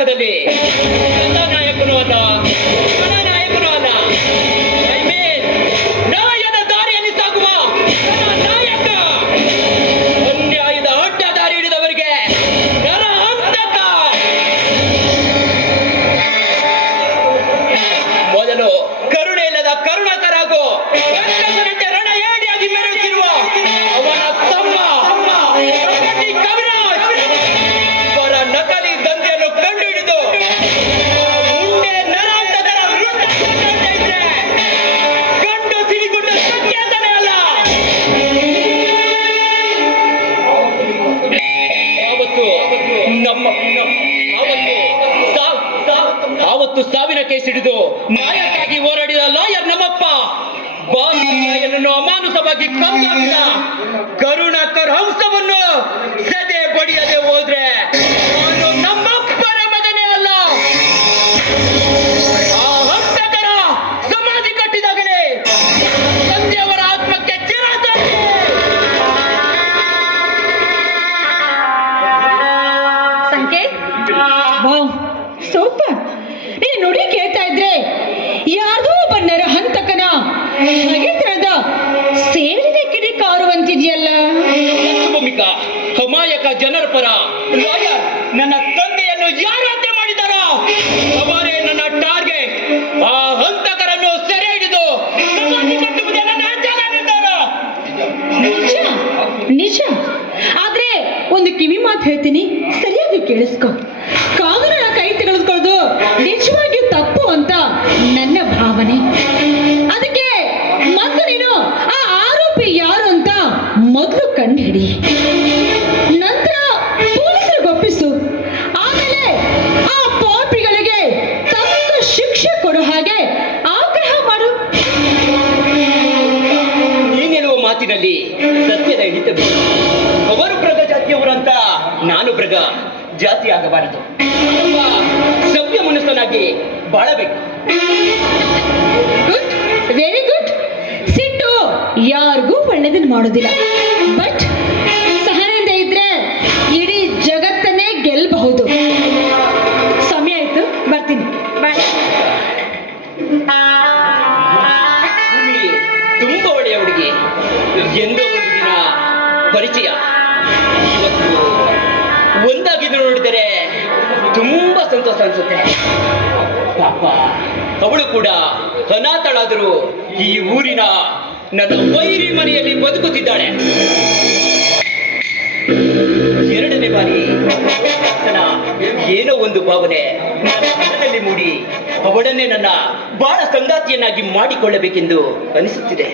ಕರ್ನಾಟಕದಲ್ಲಿ ನಾಯಕನು ಅಲ್ಲ, ನಾಯಕನು ಅಲ್ಲ, ಐ ಮೀನ್ ನ್ಯಾಯದ ದಾರಿಯಲ್ಲಿ ಸಾಗುವ ನಾಯಕ. ಅನ್ಯಾಯದ ಅಡ್ಡ ದಾರಿ ಹಿಡಿದವರಿಗೆ ನರ ಹಂತಕ. ಮೊದಲು ಕರುಣೆ ಇಲ್ಲದ ಕರುಣಾಕರಾಗೋ ರಣ ಏಡಿಯಾಗಿ ಮೆರೆಯುತ್ತಿರುವ ಅವನ ತಮ್ಮ ಕವಿರಾಜ್ ಅವರ ನಕಲಿ ದಂಧೆಯನ್ನು ಕಂಡು ಹಿಡಿದು ಮುಂದೆ ನರಾಂತಕರ ವಿರುದ್ಧ ಇದ್ರೆ ಕಂಡು ಸಿಡಿಗುಂಡ ಸತ್ಯಂತಾನೆ ಅಲ್ಲ. ಆವತ್ತು ಸಾವಿನ ಕೇಸ್ ಹಿಡಿದು ನ್ಯಾಯಕ್ಕಾಗಿ ಹೋರಾಡಿದ ಲಾಯರ್ ನಮ್ಮಪ್ಪ ಬಾಲನ್ನು ಅಮಾನುಷವಾಗಿ ಕೊಂದ ಕರುಣಾಕರ್ ಹಂಸವನ್ನು ಸದೆ ಬಡಿಯದೆ ಹೋದ್ರೆ ನಾನು ನಮ್ಮಪ್ಪನ ಮಗನೇ ಅಲ್ಲ. ಆ ಹಂಸಕರ ಸಮಾಧಿ ಕಟ್ಟಿದಾಗಲೇ ತಂದೆಯವರ ಆತ್ಮಕ್ಕೆ ಚಿರಶಾಂತಿ. ಸಂಕೇತ್, ಸೂಪರ್. ನೀನು ನುಡಿ ಕೇಳ್ತಾ ಇದ್ರೆ ಯಾರ್ದೋ ಬಣ್ಣರ ಹಂತಕನ ಹಗೆತನದ ಸೇವನೆ ಕಿಡಿ ಕಾರುವಂತಿದೆಯಲ್ಲ. ಭೂಮಿಕಾ ಅಮಾಯಕ ಜನರ ಪರ ಲಾಯರ್ ನನ್ನ ತಂದೆಯನ್ನು ಯಾರು ಹತ್ಯೆ ಮಾಡಿದಾರೋ ಅವರೇ ನನ್ನ ಟಾರ್ಗೆಟ್. ಆ ಹಂತಕರನ್ನು ಸೆರೆ ಹಿಡಿದು ಕಟ್ಟುವುದೇ ನನ್ನ ಅಂಚಲ ನಿರ್ಧಾರ. ನಿಜ ನಿಜ. ಆದ್ರೆ ಒಂದು ಕಿವಿ ಮಾತು ಹೇಳ್ತೀನಿ, ಸರಿಯಾಗಿ ಕೇಳಿಸ್ಕೊ. ಕಾನೂನಿನ ಕೈ ತೆಗೆದುಕೊಳ್ಳೋದು ನಿಜವಾಗಿಯೂ ತಪ್ಪು ಅಂತ ನನ್ನ ಭಾವನೆ. ಅದಕ್ಕೆ ಮೊದಲು ನೀನು ಆ ಆರೋಪಿ ಯಾರು ಅಂತ ಮೊದಲು ಕಂಡು ಹಿಡಿ, ನಂತರ ಪೊಲೀಸರಿಗೆ ಒಪ್ಪಿಸು. ಆಮೇಲೆ ಆ ಪಾಪಿಗಳಿಗೆ ತಕ್ಕ ಶಿಕ್ಷೆ ಕೊಡೋ ಹಾಗೆ ಆಗ್ರಹ ಮಾಡು. ನೀನ್ ಹೇಳುವ ಮಾತಿನಲ್ಲಿ ಸತ್ಯದ ಹಿಡಿತಬೇಕು. ಅವರು ಮೃಗ ಜಾತಿಯವರಂತ ನಾನು ಮೃಗ ಜಾತಿ ಆಗಬಾರದು. ಸಭ್ಯ ಮನುಷ್ಯನಾಗಿ ಬಾಳಬೇಕು. Good, very good. ಸಿಟ್ಟು ಯಾರಿಗೂ ಒಳ್ಳೆದನ್ನು ಮಾಡೋದಿಲ್ಲ. ಬಟ್ ಸಹನೆಯಿಂದ ಇದ್ರೆ ಇಡೀ ಜಗತ್ತನ್ನೇ ಗೆಲ್ಲಬಹುದು. ಸಮಯ ಆಯ್ತು, ಬರ್ತೀನಿ. ಬಾಯ್. ತುಂಬಾ ಒಳ್ಳೆಯ ಹುಡುಗಿ. ಎಂದೋ ಒಂದು ದಿನ ಪರಿಚಯ, ಇವತ್ತು ಒಂದಾಗಿದ್ದು ನೋಡಿದರೆ ತುಂಬಾ ಸಂತೋಷ ಅನ್ಸುತ್ತೆ. ಪಾಪ ಅವಳು ಕೂಡ ಅನಾಥಳಾದರೂ ಈ ಊರಿನ ನನ್ನ ವೈರಿ ಮನೆಯಲ್ಲಿ ಬದುಕುತ್ತಿದ್ದಾಳೆ. ಎರಡನೇ ಬಾರಿ ಏನೋ ಒಂದು ಭಾವನೆ ನನ್ನ ಮನದಲ್ಲಿ ಮೂಡಿ ಅವಳನ್ನೇ ನನ್ನ ಬಹಳ ಸಂಗಾತಿಯನ್ನಾಗಿ ಮಾಡಿಕೊಳ್ಳಬೇಕೆಂದು ಅನಿಸುತ್ತಿದೆ.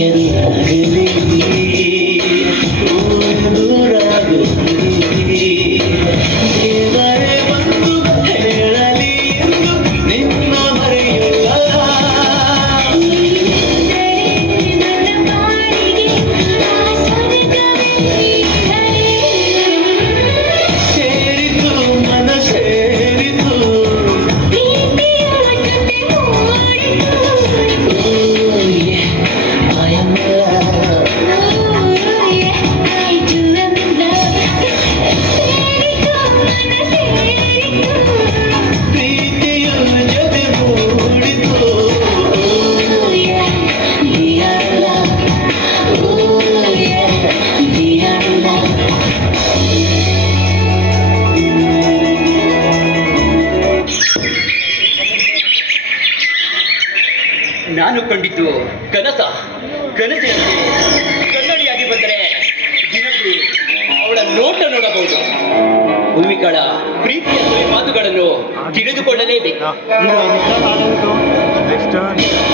ಎದುರಾಗಲಿ ದೂರಾಗಲಿ ದೇವರೇ ಬಂದು ಹೇಳಲಿ ಎಂದು ನಿನ್ನ ಮರೆಯಲ್ಲ ಸೇರಿತು ಮನ ಸೇರಿತು I am love. ಪ್ರೀತಿಯ ಜೊತೆ ಮೂಡಿತು ನಾನು ಕಂಡಿದ್ದು ಕನಸಿನಲ್ಲಿ ಕನ್ನಡಿಯಾಗಿ ಬಂದರೆ ದಿನಕ್ಕೂ ಅವಳ ನೋಟ ನೋಡಬಹುದು. ಭೂಮಿಗಳ ಪ್ರೀತಿಯ ಮಾತುಗಳನ್ನು ತಿಳಿದುಕೊಳ್ಳಲೇಬೇಕು. Next turn.